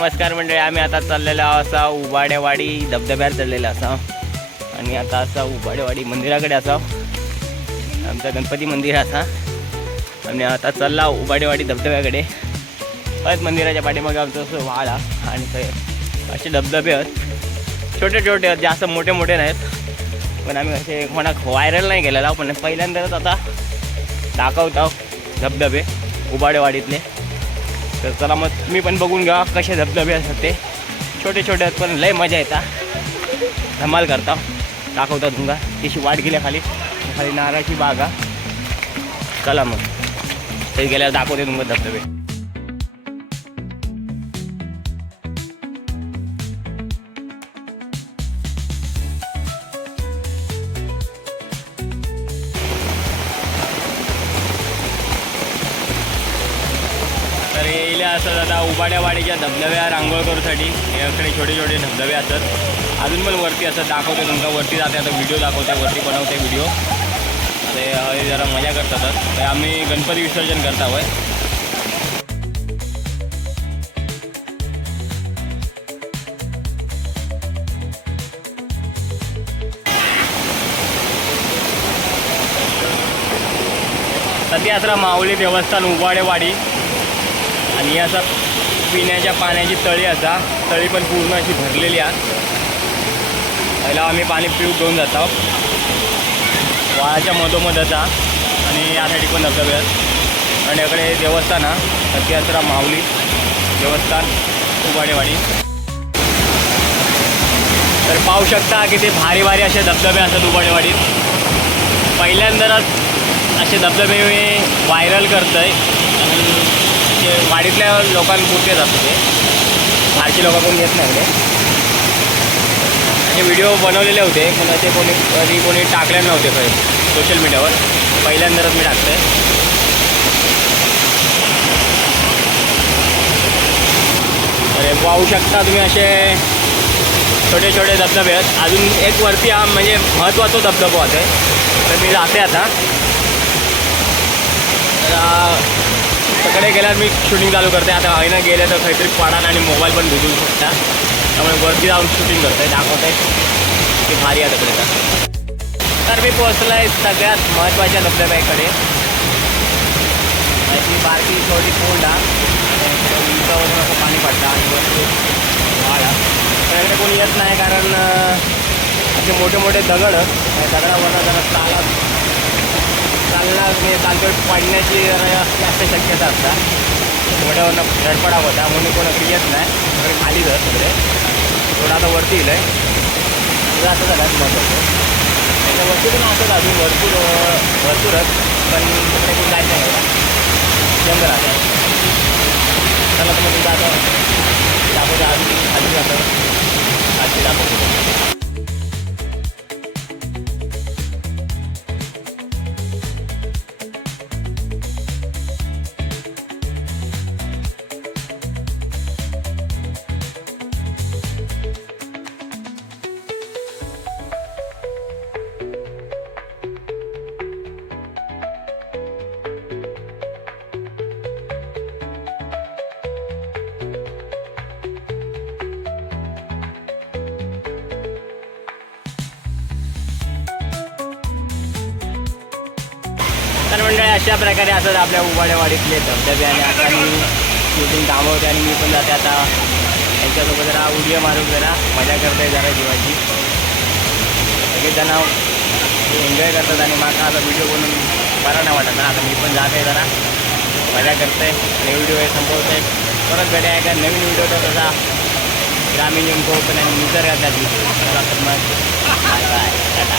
नमस्कार मंडळी आम्ही आता चाललेलो आहोत असा उबाडेवाडी धबधब्यावर चाललेलो असा आणि आता असा उबाडेवाडी मंदिराकडे असा आमचा गणपती मंदिर असा. आणि आता चालला उबाडेवाडी धबधब्याकडे. परत मंदिराच्या पाठीमागे आमचं असं वाळा आणि ते असे धबधबे आहेत. छोटे छोटे आहेत जास्त मोठे मोठे नाहीत. पण आम्ही असे कोणाक व्हायरल नाही केलेला पण पहिल्यांदाच आता दाखवतो धबधबे उबाडेवाडीतले. तर चला मग तुम्ही पण बघून घ्या कसे धबधबे असतात ते. छोटे छोटे आहेत पण लय मजा येतात धमाल करता. दाखवता तुमका तिशी वाट गेल्या खाली. खाली नारळाची बागा. चला मग. ते गेल्यावर दाखवते तुमका धबधबे. तर येईल असं आता उबाड्यावाडीच्या धबधब्या रांगोळ करूसाठी याकडे छोटे छोटे धबधबे असतात. अजून पण वरती असतात दाखवते तुमका वरती जाते आता व्हिडिओ दाखवते. वरती बनवते व्हिडिओ ते हे जरा मजा करतात. तर आम्ही गणपती विसर्जन करता होय सध्या असं माऊली देवस्थान उबाडेवाडी आणि असा पिण्याच्या पाण्याची तळी असा तळी पण पूर्ण अशी भरलेली आहे. पहिला आम्ही पाणी पिऊ घेऊन जातो. वाळाच्या मधोमध आणि यासाठी पण धबधबे आहेत आणि इकडे देवस्थान हा सत्यासरा माऊली देवस्थान उबाडेवाडी. तर पाहू शकता की ते भारी भारी असे धबधबे असतात उबाडेवाडीत. पहिल्यांदाच असे धबधबे मी व्हायरल करतो आहे आणि वाडीतल्या लोकांपुरतेच असतं ते. बाहेरची लोकं कोणी येत नाही ते असे व्हिडिओ बनवलेले होते. पण असे कोणी कधी कोणी टाकले नव्हते खरे सोशल मीडियावर. पहिल्यांदाच मी टाकतो आहे अरे पाहू शकता तुम्ही असे छोटे छोटे धबधबे आहेत. अजून एक वरती हा म्हणजे महत्त्वाचा धबधबा आहे. तर मी जाते आता. तर आ, गेल्यावर मी शूटिंग चालू करते. आता आहे गेले तर काहीतरी पाडान आणि मोबाईल पण भिजवू शकता. त्यामुळे वरती जाऊन शूटिंग करते दाखवत आहे की भारी आहे तिकडे तर. मी पोहोचलो आहे सगळ्यात महत्त्वाच्या धबधब्याकडे. त्याची बारकी थोडी कोंड हा. उंचावरून असं पाणी पडतं आणि वरती वाढा त्याकडे कोणी येत नाही कारण असे मोठे मोठे दगड दगडावर जरा चालत चांगला म्हणजे चालतो पडण्याची जास्त शक्यता असतात थोड्यावरनं धडपडा होता म्हणून कोणाकडे येत नाही. पण खाली जात सगळे थोडं आता वरती येईल आहे तुझं असं झालं महत्त्वाचं त्याच्यावरती पण असंच अजून भरपूर भरपूरच पण तिकडे कोण जायचं नाही एवढा जंगल आता चला तर मग तुझं आता दाखवतो आधी आधी जातं. आजची दाखवतो अशा प्रकारे असतात आपल्या उबाड्यावाडीतले धबधबे आणि आता मी शूटिंग थांबवते आणि मी पण जाते आता. त्यांच्यासोबत जरा उडिया मारून जरा. मजा करते जरा जीवाची. सगळे जण एन्जॉय करतात आणि माझा आता व्हिडिओ बनवून बरा नाही वाटत ना. आता मी पण जाते जरा. मजा करते आणि व्हिडिओ हे संपवते. परत भेटे आहे का नवीन व्हिडिओ तर तसा. ग्रामीण इन्फो पण आणि निसर्गाचा चला तर मग. Bye bye